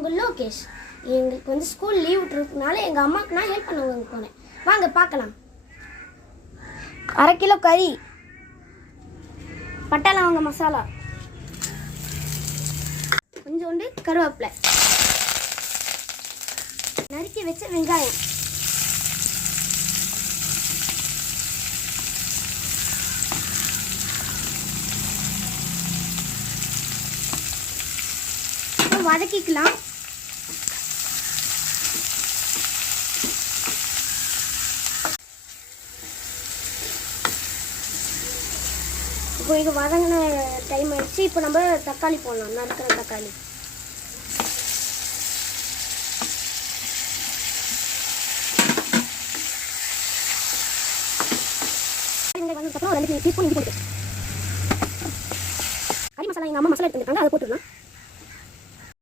உங்கள் லோகேஷ். எங்களுக்கு வந்து ஸ்கூல் லீவ் விட்டுறதுனால எங்கள் அம்மாவுக்கு நான் ஹெல்ப் பண்ண போனேன். வாங்க பார்க்கலாம். 1/2 கிலோ கறி, பட்டை லவங்க மசாலா, கொஞ்சோண்டு கருவேப்பிலை, நறுக்கி வச்ச வெங்காயம், வதக்கிக்கலாம். இப்போ இது வதங்கின டைம் ஆயிடுச்சு. இப்போ நம்ம தக்காளி போடலாம். நறுக்கிற தக்காளி, வந்ததுக்கப்புறம் 2 டீஸ்பூன் இஞ்சி போட்டு கறி மசாலா எங்கள் அம்மா மசாலா எடுத்துருக்காங்க, அதை போட்டுடலாம்.